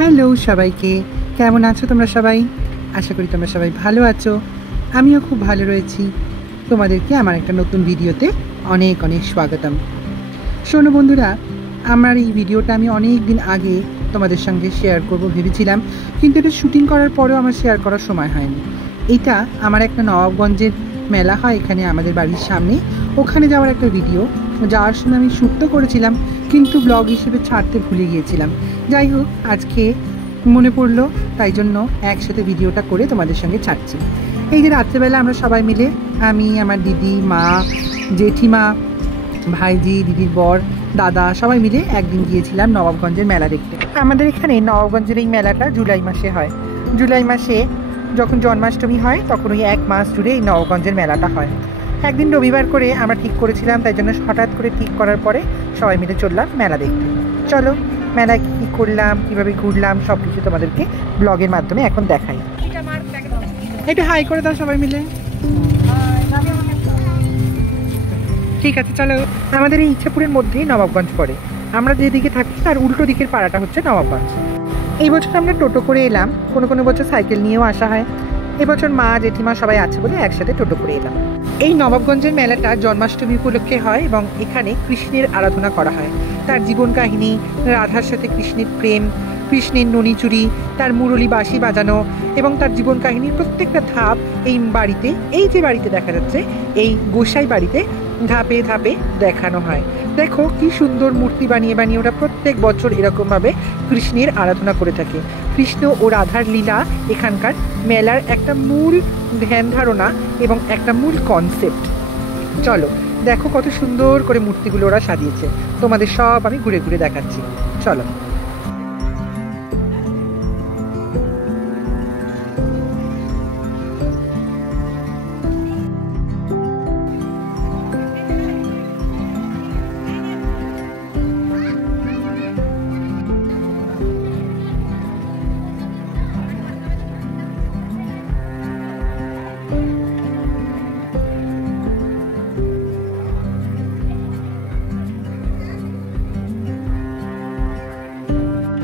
Hello সবাইকে, কেমন আছো তোমরা সবাই? আশা করি তোমরা সবাই ভালো আছো। আমিও খুব ভালো রয়েছি। তোমাদেরকে আমার একটা নতুন ভিডিওতে অনেক অনেক স্বাগতম। শোনো বন্ধুরা, আমার এই ভিডিওটা আমি অনেক দিন আগে তোমাদের সঙ্গে শেয়ার করব ভেবেছিলাম, কিন্তু এটা শ্যুটিং করার পরেও আমার শেয়ার করার সময় হয়নি। এটা আমার একটা নবাবগঞ্জের মেলা হয় এখানে আমাদের বাড়ির সামনে, ওখানে যাওয়ার একটা ভিডিও। যাওয়ার সময় আমি শ্যুট তো করেছিলাম, কিন্তু ব্লগ হিসেবে ছাড়তে ভুলে গিয়েছিলাম। যাই হোক, আজকে মনে পড়লো, তাই জন্য একসাথে ভিডিওটা করে তোমাদের সঙ্গে ছাড়ছি। এই যে রাত্রেবেলা আমরা সবাই মিলে, আমি, আমার দিদি, মা, জেঠিমা, ভাইজি, দিদির বর, দাদা, সবাই মিলে একদিন গিয়েছিলাম নবাবগঞ্জের মেলা দেখতে। আমাদের এখানে নবাবগঞ্জের এই মেলাটা জুলাই মাসে হয়। জুলাই মাসে যখন জন্মাষ্টমী হয় তখন ওই এক মাস জুড়ে এই নবাবগঞ্জের মেলাটা হয়। একদিন রবিবার করে আমরা ঠিক করেছিলাম, তাই জন্য হঠাৎ করে ঠিক করার পরে সবাই মিলে চললাম মেলা দেখতে। চলো মেলায় কী করলাম, কীভাবে ঘুরলাম, সব কিছু তোমাদেরকে ব্লগের মাধ্যমে এখন দেখাই। একটু হাই করে দাও সবাই মিলে। ঠিক আছে, চলো। আমাদের এই ইচ্ছাপুরের মধ্যেই নবাবগঞ্জ পড়ে। আমরা যেদিকে থাকি তার উল্টো দিকের পাড়াটা হচ্ছে নবাবগঞ্জ। এই বছর আমরা টোটো করে এলাম, কোনো কোনো বছর সাইকেল নিয়েও আসা হয়। এবছর মা, জেঠিমা সবাই আছে বলে একসাথে টোটো করে এলাম। এই নবাবগঞ্জের মেলাটা জন্মাষ্টমী উপলক্ষে হয় এবং এখানে কৃষ্ণের আরাধনা করা হয়। তার জীবন কাহিনী, রাধার সাথে কৃষ্ণের প্রেম, কৃষ্ণের ননিচুরি, তার মুরলী বাঁশি বাজানো এবং তার জীবন কাহিনীর প্রত্যেকটা ধাপ এই বাড়িতে, এই যে বাড়িতে দেখা যাচ্ছে, এই গোসাই বাড়িতে ধাপে ধাপে দেখানো হয়। দেখো কি সুন্দর মূর্তি বানিয়ে বানিয়ে ওরা প্রত্যেক বছর এরকমভাবে কৃষ্ণের আরাধনা করে থাকে। কৃষ্ণ ও রাধার লীলা এখানকার মেলার একটা মূল ধ্যান ধারণা এবং একটা মূল কনসেপ্ট। চলো দেখো কত সুন্দর করে মূর্তিগুলো ওরা সাজিয়েছে। তোমাদের সব আমি ঘুরে ঘুরে দেখাচ্ছি, চলো।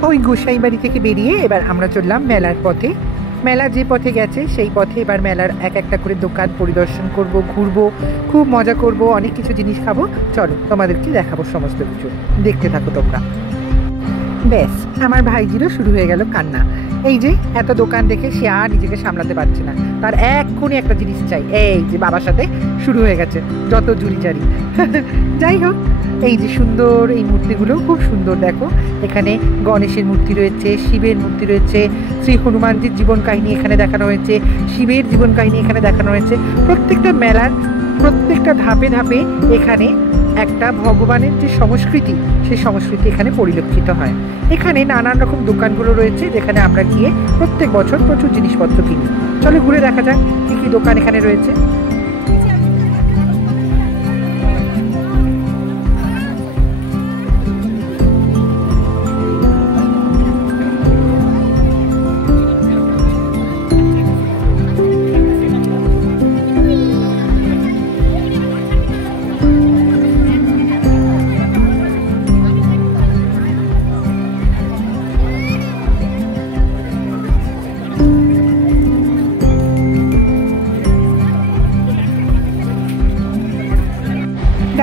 ওই গোসাই বাড়ি থেকে বেরিয়ে এবার আমরা চললাম মেলার পথে। মেলা যে পথে গেছে সেই পথে এবার মেলার এক একটা করে দোকান পরিদর্শন করব, ঘুরবো, খুব মজা করব, অনেক কিছু জিনিস খাবো। চলো তোমাদেরকে দেখাবো সমস্ত কিছু, দেখতে থাকো তোমরা। ব্যাস, আমার ভাইজিরও শুরু হয়ে গেল কান্না। এই যে এত দোকান দেখে সে আর নিজেকে সামলাতে পারছে না, তার এক্ষুনি একটা জিনিস চাই। এই যে বাবার সাথে শুরু হয়ে গেছে যত জুড়িচারি। যাই হোক, এই যে সুন্দর এই মূর্তিগুলো খুব সুন্দর। দেখো এখানে গণেশের মূর্তি রয়েছে, শিবের মূর্তি রয়েছে, শ্রী হনুমানজির জীবন কাহিনী এখানে দেখানো হয়েছে, শিবের জীবন কাহিনী এখানে দেখানো হয়েছে। প্রত্যেকটা মেলার প্রত্যেকটা ধাপে ধাপে এখানে একটা ভগবানের যে সংস্কৃতি, সেই সংস্কৃতি এখানে পরিলক্ষিত হয়। এখানে নানান রকম দোকানগুলো রয়েছে যেখানে আমরা গিয়ে প্রত্যেক বছর প্রচুর জিনিসপত্র কিনি। চলো ঘুরে দেখা যাক কী কী দোকান এখানে রয়েছে।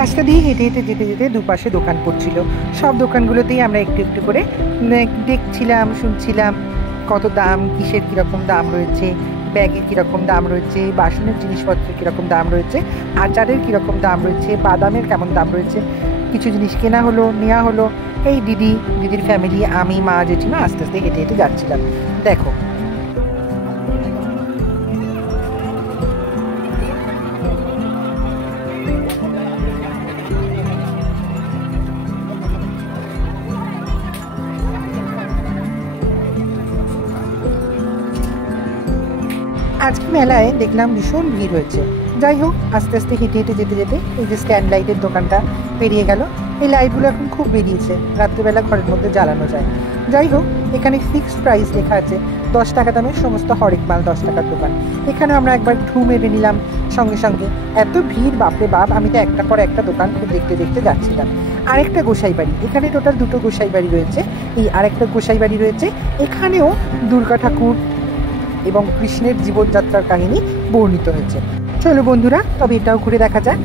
রাস্তা দিয়ে হেঁটে হেঁটে যেতে যেতে দুপাশে দোকান পড়ছিল। সব দোকানগুলোতেই আমরা একটু একটু করে দেখছিলাম, শুনছিলাম কত দাম, কিসের কীরকম দাম রয়েছে, ব্যাগের কীরকম দাম রয়েছে, বাসনের জিনিসপত্রের কীরকম দাম রয়েছে, আচারের কীরকম দাম রয়েছে, বাদামের কেমন দাম রয়েছে। কিছু জিনিস কেনা হলো, নেওয়া হলো। এই দিদির ফ্যামিলি, আমি, মা, জেঠিমা আস্তে আস্তে হেঁটে হেঁটে যাচ্ছিলাম। দেখো আজকে মেলায় দেখলাম ভীষণ ভিড় হয়েছে। যাই হোক, আস্তে আস্তে হেঁটে হেঁটে যেতে যেতে এই যে স্ট্যান্ড লাইটের দোকানটা পেরিয়ে গেল। এই লাইটগুলো এখন খুব বেরিয়েছে, রাত্রিবেলা ঘরের মধ্যে জ্বালানো যায়। যাই হোক, এখানে ফিক্সড প্রাইস লেখা আছে, 10 টাকা দামের সমস্ত হরেক মাল 10 টাকার দোকান। এখানে আমরা একবার ঢু মেরে নিলাম সঙ্গে সঙ্গে। এত ভিড়, বাপরে বাপ, আমি তো একটার পর একটা দোকান খুব দেখতে দেখতে যাচ্ছিলাম। আরেকটা গোসাই বাড়ি, এখানে টোটাল দুটো গোসাই বাড়ি রয়েছে। এই আরেকটা গোসাই বাড়ি রয়েছে, এখানেও দুর্গা ঠাকুর এবং কৃষ্ণের জীবনযাত্রার কাহিনী বর্ণিত হয়েছে। চলো বন্ধুরা, তবে এটাও ঘুরে দেখা যাক।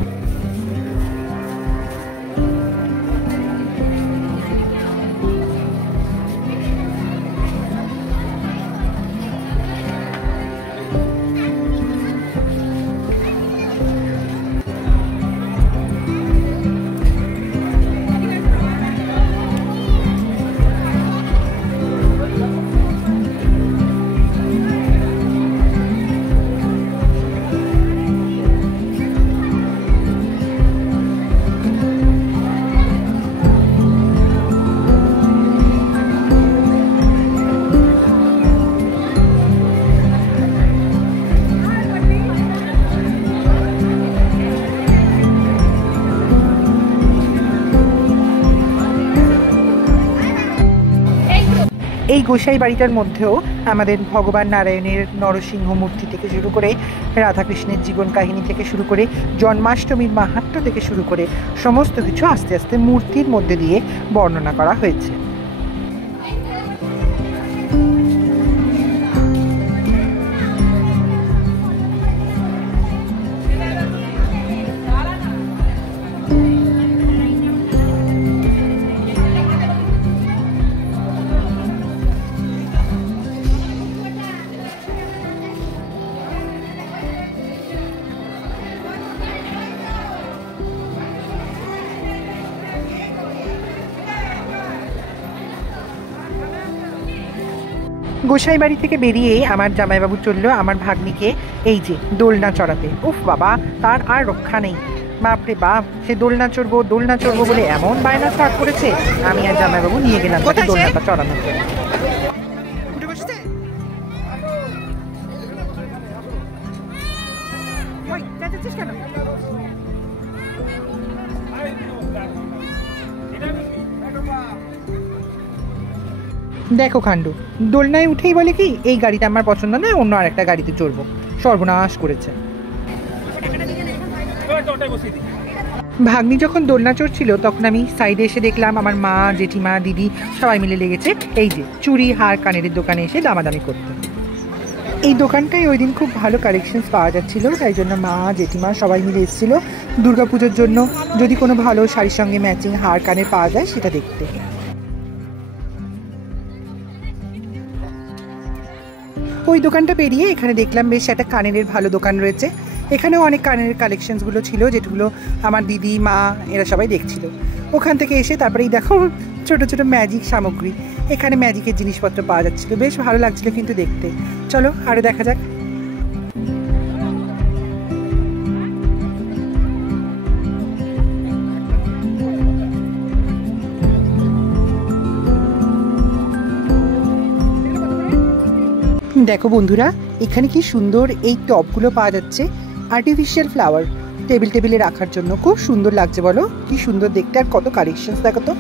এই গোসাই বাড়িটার মধ্যেও আমাদের ভগবান নারায়ণের নরসিংহ মূর্তি থেকে শুরু করে রাধাকৃষ্ণের জীবন কাহিনী থেকে শুরু করে জন্মাষ্টমীর মাহাত্ম্য থেকে শুরু করে সমস্ত কিছু আস্তে আস্তে মূর্তির মধ্যে দিয়ে বর্ণনা করা হয়েছে। গোসাই বাড়ি থেকে বেরিয়ে আমার জামাইবাবু চললো আমার ভাগ্নিকে এই যে দোলনা চড়াতে। উফ বাবা, তার আর রক্ষা নেই, বাপরে বাপ, সে দোলনা চড়বো বলে এমন বায়না স্টার্ট করেছে। আমি আর জামাইবাবু নিয়ে গেলাম দোলনাটা চড়ানোর জন্য। দেখো কাণ্ড, দোলনায় উঠেই বলে কি এই গাড়িটা আমার পছন্দ নয়, অন্য আরেকটা গাড়িতে চড়বো। সর্বনাশ করেছে। ভাগ্নি যখন দোলনা চড়ছিল তখন আমি সাইডে এসে দেখলাম আমার মা, জেঠিমা, দিদি সবাই মিলে লেগেছে এই যে চুড়ি হার কানের দোকানে এসে দামাদামি করতে। এই দোকানটায় ওই দিন খুব ভালো কালেকশনস পাওয়া যাচ্ছিল, তাই জন্য মা, জেঠিমা সবাই মিলে এসেছিল দুর্গাপুজোর জন্য যদি কোনো ভালো শাড়ির সঙ্গে ম্যাচিং হার কানের পাওয়া যায় সেটা দেখতে। ওই দোকানটা পেরিয়ে এখানে দেখলাম বেশ একটা কানের ভালো দোকান রয়েছে। এখানেও অনেক কানের কালেকশনসগুলো ছিল যেগুলো আমার দিদি, মা এরা সবাই দেখছিল। ওখান থেকে এসে তারপরেই দেখো ছোট ছোট ম্যাজিক সামগ্রী, এখানে ম্যাজিকের জিনিসপত্র পাওয়া যাচ্ছিল, বেশ ভালো লাগছিল কিন্তু দেখতে। চলো আরও দেখা যাক। দেখো বন্ধুরা, এখানে কি সুন্দর এই টবগুলো পাওয়া যাচ্ছে, আর্টিফিশিয়াল ফ্লাওয়ার টেবিলে রাখার জন্য। খুব সুন্দর লাগছে, বলো কি সুন্দর দেখতে, আর কত কালেকশনস দেখো তো।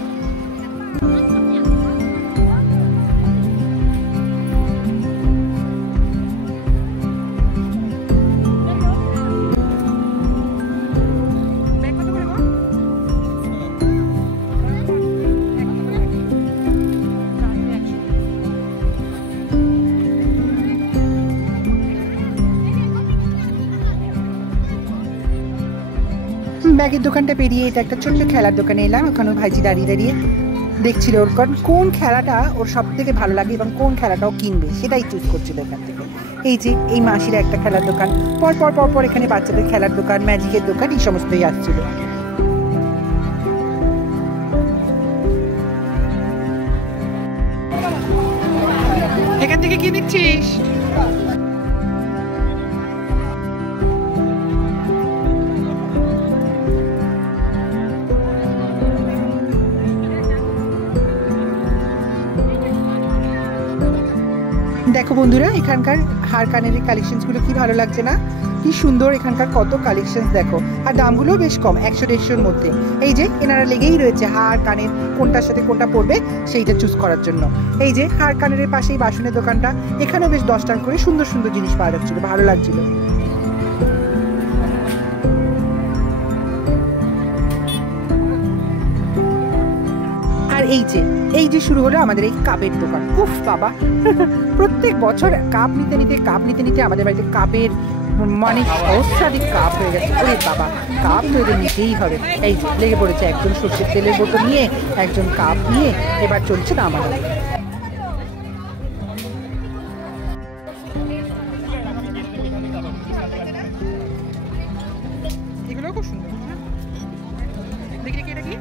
ব্যাগের দোকানটা পেরিয়ে এটা একটা ছোট্ট খেলার দোকানে এলাম। ওখানে ভাইজি দাঁড়িয়ে দাঁড়িয়ে দেখছিল ওর কোন খেলাটা ওর সব থেকে ভালো লাগে এবং কোন খেলাটাও কিনবে সেটাই চুজ করছিল এখান থেকে। এই যে এই মাসির একটা খেলার দোকান, পর এখানে বাচ্চাদের খেলার দোকান, ম্যাজিকের দোকান, এই সমস্তই আসছিল। এখান থেকে কি নিচ্ছিস? দেখো বন্ধুরা, এখানকার হার কানের কালেকশনসগুলো কি ভালো লাগছে না? কি সুন্দর এখানকার কত কালেকশনস দেখো, আর দামগুলোও বেশ কম, 100-150-র মধ্যে। এই যে এনারা লেগেই রয়েছে হার কানের কোনটার সাথে কোনটা পড়বে সেইটা চুজ করার জন্য। এই যে হার কানের পাশেই বাসনের দোকানটা, এখানেও বেশ 10 টাকা করে সুন্দর সুন্দর জিনিস পাওয়া যাচ্ছিল, ভালো লাগছিল। এই যে শুরু হলো আমাদের এই কাপের দোকান। উফ বাবা, প্রত্যেক বছর কাপ নিতে নিতে আমাদের বাড়িতে কাপের মানে অস্বাদিক কাপ হয়ে গেছে। ওরে বাবা, কাপ তো এদের নিতেই হবে। এই যে লেগে পড়েছে, একজন সর্ষের তেলের বোতল নিয়ে, একজন কাপ নিয়ে, এবার চলছে না আমাদের। এগুলো খুব সুন্দর। দেখি এটা কি?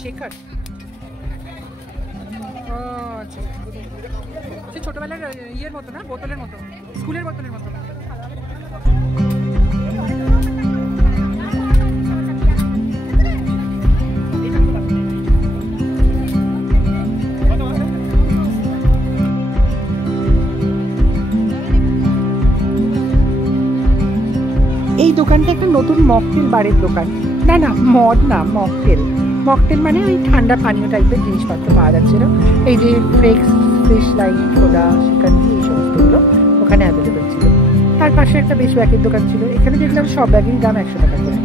শেখার। ও আচ্ছা, সে ছোটবেলার ইয়ের মতো না, বোতলের মতো, স্কুলের বোতলের মতো। এই দোকানটা একটা নতুন মকটেল বারের দোকান। না মদ না, মকটেল মানে ওই ঠান্ডা পানীয় টাইপের জিনিসপত্র পাওয়া যাচ্ছিল। এই যে ফ্রেশ লাইট, সোডা, শিকান্তি, এই সমস্তগুলো ওখানে অ্যাভেলেবেল ছিল। তার পাশে একটা বেশ ব্যাগের দোকান ছিল। এখানে দেখলাম সব ব্যাগেরই দাম 100 টাকা করে।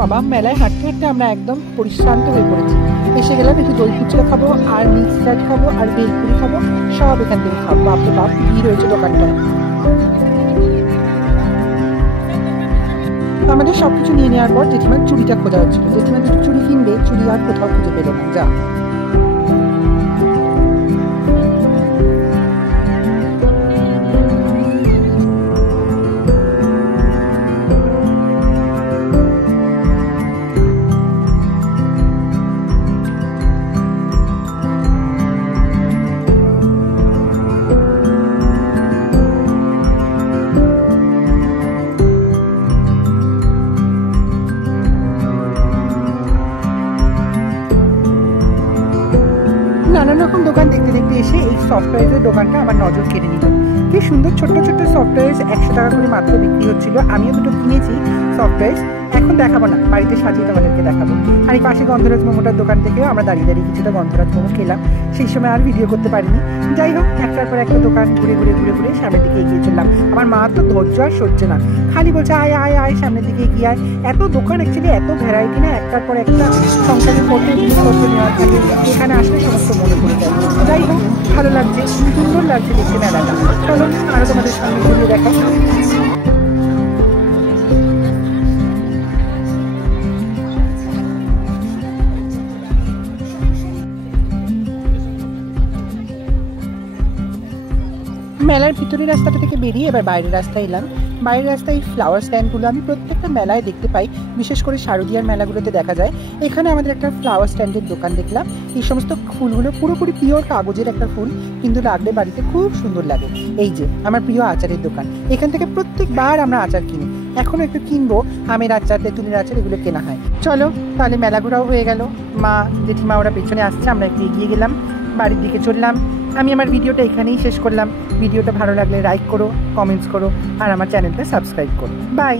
বাবা, মেলায় হাঁটতে আমরা একদম পরিশ্রান্ত হয়ে পড়েছি। এসে গেলাম, একটু দই ফুচকা খাবো, আর মিক্স চাট খাবো, আর বেলপুরি খাবো, সব এখান থেকে খাবো। বাপরে বাপ, ভিড় হয়েছে দোকানটায়। আমাদের সবকিছু নিয়ে নেওয়ার পর জেঠিমার চুড়িটা খোঁজা হচ্ছিল। জেঠিমা দুটো চুড়ি কিনবে, চুড়ি আর কোথাও খুঁজে পেল না। যা নানান রকম দোকান দেখতে এসে এই সফটওয়্যারের দোকানটা আমার নজর কেড়ে নিল। কি সুন্দর ছোট্ট 100 টাকা করে মাত্র বিক্রি হচ্ছিল। আমিও দুটো কিনেছি সফটওয়্যার। এখন দেখাবো না, বাড়িতে সাজিয়ে তোমাদেরকে দেখাবো। আর এই পাশে গন্ধরাজ মোমোটার দোকান থেকেও আমরা দাঁড়িয়ে কিছুটা গন্ধরাজ মোমো খেলাম। সেই সময় আর ভিডিও করতে পারিনি। যাই হোক, একটার পর একটা দোকান ঘুরে সামনের দিকে এগিয়ে চললাম। আমার মা তো ধৈর্য আর সহ্য না, খালি বলছে আয় সামনের দিকে এগিয়ে আয়। এত দোকান, অ্যাকচুয়ালি এত ভ্যারাইটি না, একটার পর একটা সংসারের মধ্যে জিনিসপত্র নেওয়ার থাকে। এখানে আসলে সমস্ত মনে পড়ে যায়। যাই হোক, ভালো লাগছে, সুন্দর লাগছে দেখতে মেলাটা। চলো আরো তোমাদের সামনে ঘুরিয়ে দেখাও। মেলার ভিতরের রাস্তাটা থেকে বেরিয়ে এবার বাইরের রাস্তায় এলাম। বাইরের রাস্তায় ফ্লাওয়ার স্ট্যান্ডগুলো আমি প্রত্যেকটা মেলায় দেখতে পাই, বিশেষ করে শারদীয়ার মেলাগুলোতে দেখা যায়। এখানে আমাদের একটা ফ্লাওয়ার স্ট্যান্ডের দোকান দেখলাম। এই সমস্ত ফুলগুলো পুরোপুরি পিওর কাগজের একটা ফুল, কিন্তু রাখলে বাড়িতে খুব সুন্দর লাগে। এই যে আমার প্রিয় আচারের দোকান, এখান থেকে প্রত্যেকবার আমরা আচার কিনি। এখনো একটু কিনবো, আমের আচার, তেঁতুলের আচার, এগুলো কেনা হয়। চলো তাহলে মেলা ঘোরাও হয়ে গেল। মা জেঠিমা ওরা পেছনে আসছে, আমরা একটু এগিয়ে গেলাম, বাড়ির দিকে চললাম। আমি আমার ভিডিওটা এখানেই শেষ করলাম। ভিডিওটা ভালো লাগলে লাইক করো, কমেন্টস করো, আর আমার চ্যানেলটা সাবস্ক্রাইব করো। বাই।